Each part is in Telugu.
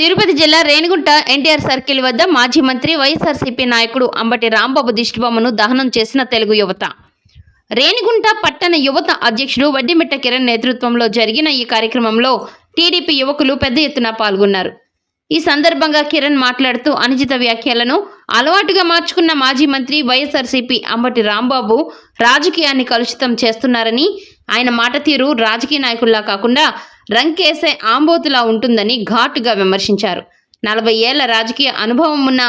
తిరుపతి జిల్లా రేణిగుంట ఎన్టీఆర్ సర్కిల్ వద్ద మాజీ మంత్రి వైఎస్ఆర్సీపీ నాయకుడు అంబటి రాంబాబు దిష్టిబొమ్మను దహనం చేసిన తెలుగు యువత. రేణిగుంట పట్టణ యువత అధ్యక్షుడు వడ్డిమిట్ట కిరణ్ నేతృత్వంలో జరిగిన ఈ కార్యక్రమంలో టీడీపీ యువకులు పెద్ద ఎత్తున పాల్గొన్నారు. ఈ సందర్భంగా కిరణ్ మాట్లాడుతూ అనుచిత వ్యాఖ్యలను అలవాటుగా మార్చుకున్న మాజీ మంత్రి వైఎస్ఆర్సీపీ అంబటి రాంబాబు రాజకీయాన్ని కలుషితం చేస్తున్నారని, ఆయన మాట తీరు రాజకీయ నాయకుల్లా కాకుండా రంకేసే ఆంబోతులా ఉంటుందని ఘాటుగా విమర్శించారు. 40 ఏళ్ల రాజకీయ అనుభవం ఉన్న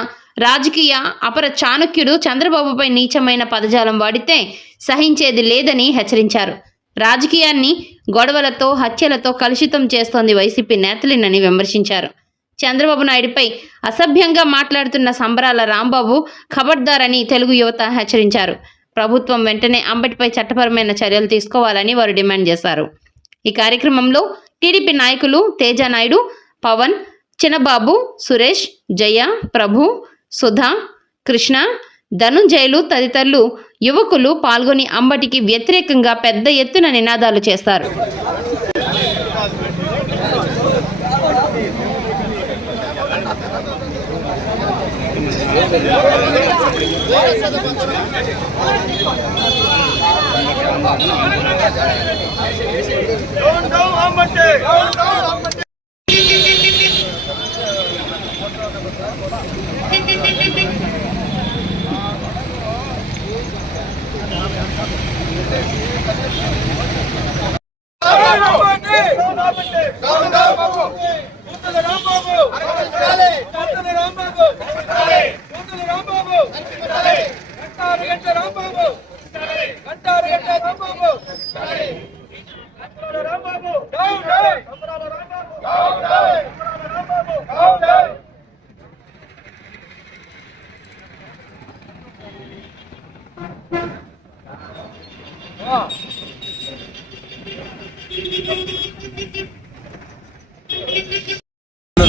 రాజకీయ అపర చాణక్యుడు చంద్రబాబుపై నీచమైన పదజాలం వాడితే సహించేది లేదని హెచ్చరించారు. రాజకీయాన్ని గొడవలతో, హత్యలతో కలుషితం చేస్తోంది వైసీపీ నేతలేనని విమర్శించారు. చంద్రబాబు నాయుడుపై అసభ్యంగా మాట్లాడుతున్న సంబరాల రాంబాబు ఖబర్దారని తెలుగు యువత హెచ్చరించారు. ప్రభుత్వం వెంటనే అంబటిపై చట్టపరమైన చర్యలు తీసుకోవాలని వారు డిమాండ్ చేశారు. ఈ కార్యక్రమంలో టీడీపీ నాయకులు తేజ నాయుడు, పవన్, చిన్నబాబు, సురేష్, జయ, ప్రభు, సుధా, కృష్ణ, ధనుంజయులు తదితరులు యువకులు పాల్గొని అంబటికి వ్యతిరేకంగా పెద్ద ఎత్తున నినాదాలు చేస్తారు.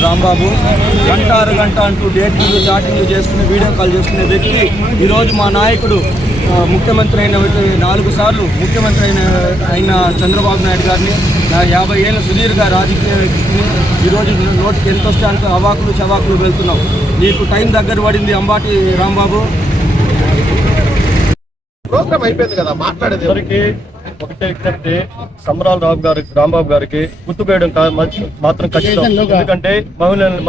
రాంబాబు గంట అంటూ డేటింగ్లు చాటింగ్లు చేసుకునే, వీడియో కాల్ చేసుకునే వ్యక్తి ఈరోజు మా నాయకుడు ముఖ్యమంత్రి అయిన 4 సార్లు ముఖ్యమంత్రి అయిన చంద్రబాబు నాయుడు గారిని 50 ఏళ్ళ సుదీర్ఘ రాజకీయ వ్యక్తిని ఈరోజు నోటికి ఎంత వస్తే అంత అవాకులు చవాకులు వెళ్తున్నాం. నీకు టైం దగ్గర పడింది అంబటి రాంబాబు. ప్రోగ్రామ్ అయిపోయింది కదా, మాట్లాడేది ఒకటే విజ్ఞప్తి, సంబరాల రాంబాబు గారికి గుర్తు వేయడం మాత్రం ఖచ్చితం. ఎందుకంటే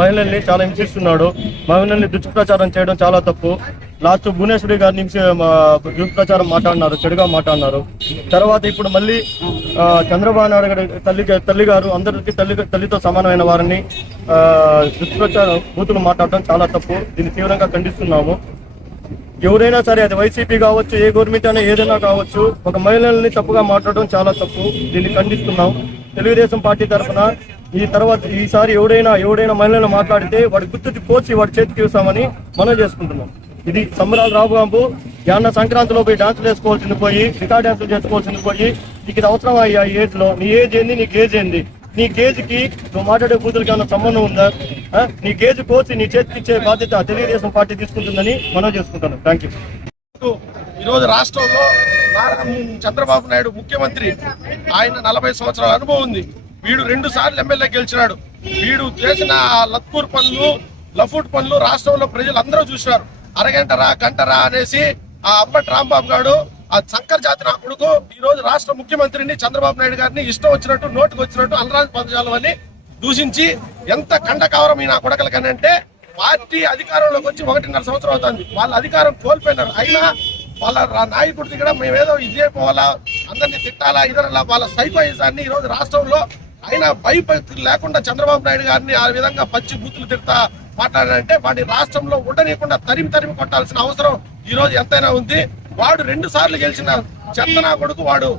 మహిళల్ని చాలా హింసిస్తున్నాడు. మహిళల్ని దుష్ప్రచారం చేయడం చాలా తప్పు. లాస్ట్ భువనేశ్వరి గారిని దుష్ప్రచారం మాట్లాడినారు, చెడుగా మాట్లాడినారు. తర్వాత ఇప్పుడు మళ్ళీ చంద్రబాబు నాయుడు గారి తల్లి గారు అందరికీ తల్లితో సమానమైన వారిని దుష్ప్రచారం బూతులు మాట్లాడడం చాలా తప్పు. దీన్ని తీవ్రంగా ఖండిస్తున్నాము. ఎవరైనా సరే, అది వైసీపీ కావచ్చు, ఏ గవర్నమెంట్ అయినా ఏదైనా కావచ్చు, ఒక మహిళల్ని తప్పుగా మాట్లాడడం చాలా తప్పు. దీన్ని ఖండిస్తున్నాం. తెలుగుదేశం పార్టీ తరఫున ఈసారి ఎవడైనా మహిళలను మాట్లాడితే వాడి గుర్తు కోసి వాడి చేతికి ఇస్తామని మనం చేసుకుంటున్నాం. ఇది సంబరాల రాంబాబు యాన్న సంక్రాంతిలో పోయి డాన్సులు వేసుకోవాల్సింది పోయి, రికార్డ్ డాన్సులు చేసుకోవాల్సింది పోయి, నీకు ఇది అవసరం అయ్యా ఈ ఏజ్ లో? నీ ఏజ్ ఏంది, నీకు ఏజ్ ఏంది? నీ గేజ్కి నువ్వు మాట్లాడే బూతులకి ఏమైనా సంబంధం ఉందా? నీ గేజ్ కోసి నీ చేతికి ఇచ్చే బాధ్యత తెలుగుదేశం పార్టీ తీసుకుంటుందని మనం చేసుకుంటాను. Thank you. ఈరోజు రాష్ట్రంలో చంద్రబాబు నాయుడు ముఖ్యమంత్రి, ఆయన 40 సంవత్సరాల అనుభవం ఉంది. వీడు 2 సార్లు ఎమ్మెల్యే గెలిచినాడు. వీడు చేసిన లత్కూర్ పనులు, లఫూట్ పనులు రాష్ట్రంలో ప్రజలు అందరూ చూసినారు. గంటరా అనేసి ఆ అంబటి రాంబాబు గారు, ఆ శంకర్ జాతి నా కొడుకు, ఈ రోజు రాష్ట్ర ముఖ్యమంత్రిని చంద్రబాబు నాయుడు గారిని ఇష్టం వచ్చినట్టు, నోటికి వచ్చినట్టు అలరాజు పదజాలం అని దూషించి ఎంత కండకావరం ఈ నా కొడకలకని అంటే, పార్టీ అధికారంలోకి వచ్చి 1.5 సంవత్సరం అవుతుంది. వాళ్ళ అధికారం కోల్పోయినారు. అయినా వాళ్ళ నాయకుడి దగ్గర మేమేదో ఇది అయిపోవాలా, అందరినీ తిట్టాలా, ఇతరులా వాళ్ళ సైకోయిజాన్ని ఈరోజు రాష్ట్రంలో అయినా భయపడి లేకుండా చంద్రబాబు నాయుడు గారిని ఆ విధంగా పచ్చి బూతులు తిడతా మాట్లాడారంటే వాడి రాష్ట్రంలో ఉండనీయకుండా తరిమి కొట్టాల్సిన అవసరం ఈ రోజు ఎంతైనా ఉంది. వాడు 2 సార్లు గెలిచిన చెత్తనా కొడుకు. వాడు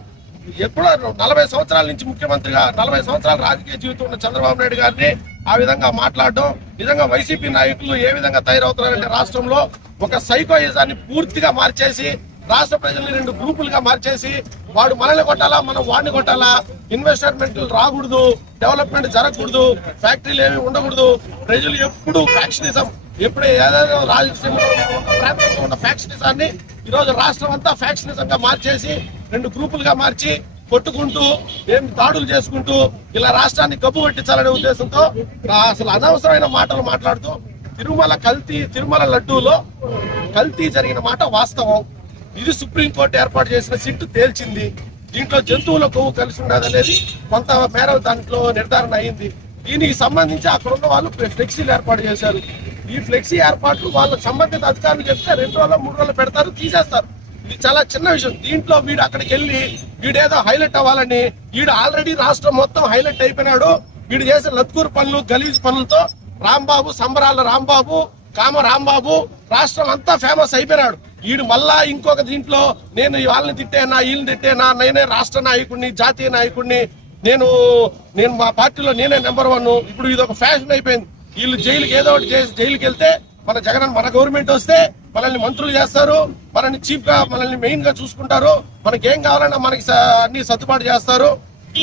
ఎప్పుడో 40 సంవత్సరాల నుంచి ముఖ్యమంత్రిగా, 40 సంవత్సరాల రాజకీయ జీవితం ఉన్న చంద్రబాబు నాయుడు గారిని ఆ విధంగా మాట్లాడడం నిజంగా వైసీపీ నాయకులు ఏ విధంగా తయారవుతున్నారంటే, రాష్ట్రంలో ఒక సైకోయిజాన్ని పూర్తిగా మార్చేసి రాష్ట్ర ప్రజల్ని 2 గ్రూపులుగా మార్చేసి, వాడు మనల్ని కొట్టాలా, మనం వాడిని కొట్టాలా, ఇన్వెస్ట్మెంట్లు రాకూడదు, డెవలప్మెంట్ జరగకూడదు, ఫ్యాక్టరీలు ఏమి ఉండకూడదు, ప్రజలు ఎప్పుడు ఫ్యాక్షనిజం, ఎప్పుడు ఏదైనా రాజకీయ ప్రాంతంలో ఉన్న ఫ్యాక్షనిజాన్ని ఈరోజు రాష్ట్రం అంతా ఫ్యాక్షనిజంగా మార్చేసి 2 గ్రూపులుగా మార్చి కొట్టుకుంటూ ఏం దాడులు చేసుకుంటూ ఇలా రాష్ట్రాన్ని గబ్బు పట్టించాలనే ఉద్దేశంతో అసలు అనవసరమైన మాటలు మాట్లాడుతూ తిరుమల లడ్డూలో కల్తీ జరిగిన మాట వాస్తవం. ఇది సుప్రీంకోర్టు ఏర్పాటు చేసిన సిట్ తేల్చింది. దీంట్లో జంతువుల కొవ్వు కలిసి ఉండదు అనేది కొంత మేర దాంట్లో నిర్ధారణ అయింది. దీనికి సంబంధించి అక్కడ ఉన్న వాళ్ళు ఫ్లెక్సీలు ఏర్పాటు చేశారు. ఈ ఫ్లెక్సీ ఏర్పాట్లు వాళ్ళ సంబంధిత అధికారులు చెప్తే 2 రోజులు 3 రోజులు పెడతారు, తీసేస్తారు. ఇది చాలా చిన్న విషయం. దీంట్లో వీడు అక్కడికి వెళ్ళి వీడేదో హైలైట్ అవ్వాలని వీడు ఆల్రెడీ రాష్ట్రం మొత్తం హైలైట్ అయిపోయినాడు. వీడు చేసే లత్కూరు పనులు గలీజ్ పనులతో రాంబాబు, సంబరాల రాంబాబు, కామ రాంబాబు రాష్ట్రం అంతా ఫేమస్ అయిపోయినాడు. వీడు మళ్ళా ఇంకొక దీంట్లో నేను వాళ్ళని తిట్టేనా వీళ్ళని తిట్టేనా, నేనే రాష్ట్ర నాయకుడిని, జాతీయ నాయకుడిని, నేను మా పార్టీలో నేనే నెంబర్ 1. ఇప్పుడు ఇది ఒక ఫ్యాషన్ అయిపోయింది. వీళ్ళు జైలుకి ఏదో ఒకటి చేసి జైలుకి వెళ్తే మన గవర్నమెంట్ వస్తే మనల్ని మంత్రులు చేస్తారు, మనల్ని చీఫ్ గా మనల్ని మెయిన్ గా చూసుకుంటారు, మనకి ఏం కావాలన్నా మనకి అన్ని సర్దుబాటు చేస్తారు.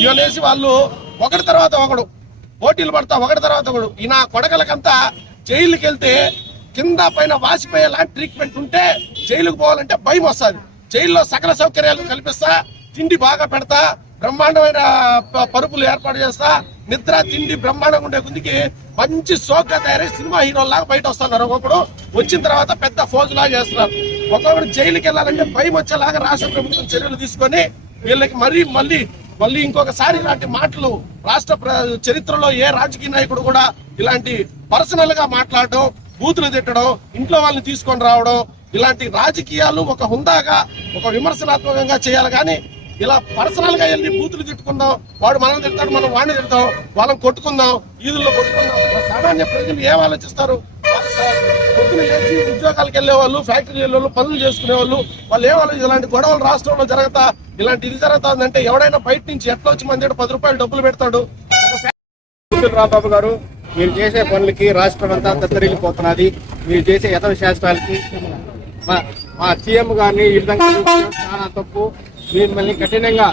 ఇవనేసి వాళ్ళు ఒకటి తర్వాత ఒకడు పోటీలు పడతా, ఒకటి తర్వాత ఒకడు. ఈ నా కొడగలకంతా జైలుకి వెళ్తే కింద పైన వాసిపోయే లాంటి ట్రీట్మెంట్ ఉంటే జైలుకు పోవాలంటే భయం వస్తుంది. జైల్లో సకల సౌకర్యాలు కల్పిస్తా, తిండి బాగా పెడతా, బ్రహ్మాండమైన పరుపులు ఏర్పాటు చేస్తా, నిద్ర తిండి బ్రహ్మాండంగా ఉండే కొద్దికి మంచి సోగ్గా తయారై సినిమా హీరోలాగా బయట వస్తున్నారు. ఒక్కొక్కడు వచ్చిన తర్వాత పెద్ద ఫోజు లాగా చేస్తున్నారు. ఒక్కొక్కడు జైలుకి వెళ్ళాలంటే భయం వచ్చేలాగా రాష్ట్ర ప్రభుత్వం చర్యలు తీసుకొని వీళ్ళకి మళ్ళీ ఇంకొకసారి ఇలాంటి మాటలు రాష్ట్ర చరిత్రలో ఏ రాజకీయ నాయకుడు కూడా ఇలాంటి పర్సనల్ గా మాట్లాడడం, బూతులు తిట్టడం, ఇంట్లో వాళ్ళని తీసుకొని రావడం, ఇలాంటి రాజకీయాలు ఒక హుందాగా ఒక విమర్శనాత్మకంగా చేయాలి. కానీ ఇలా పర్సనల్ గా వెళ్ళి బూతులు తిట్టుకుందాం, వాడు మనం తిడతాడు, మనం వాడిని తిడతాం, వాళ్ళని కొట్టుకుందాం, ఈదుల్లో కొట్టుకుందాం. సామాన్య ప్రజలు ఏం ఆలోచిస్తారు? పొద్దున లేచి ఉద్యోగాలకు వెళ్ళే వాళ్ళు, ఫ్యాక్టరీలు వెళ్ళే వాళ్ళు, పనులు చేసుకునే వాళ్ళు ఏం ఆలోచించారు? ఇలాంటి గొడవలు రాష్ట్రంలో జరుగుతా, ఇలాంటి ఇది జరుగుతుందంటే ఎవడైనా బయట నుంచి ఎట్లా వచ్చి మన దగ్గర 10 రూపాయలు డబ్బులు పెడతాడు. రాంబాబు గారు, మీరు చేసే పనులకి రాష్ట్రం అంతా దత్తరిల్లిపోతున్నది. మీరు చేసే యథవ శాస్త్రాలకి మా సీఎం గారిని ఈ విధంగా చాలా తప్పు. మిమ్మల్ని విపరీతంగా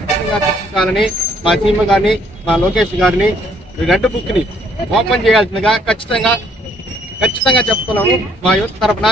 కఠినంగా శిక్షించాలని మా సీఎం గారిని, మా లోకేష్ గారిని రెడ్ బుక్ ని ఓపెన్ చేయాల్సిందిగా ఖచ్చితంగా చెప్తున్నాము మా యూత్ తరఫున.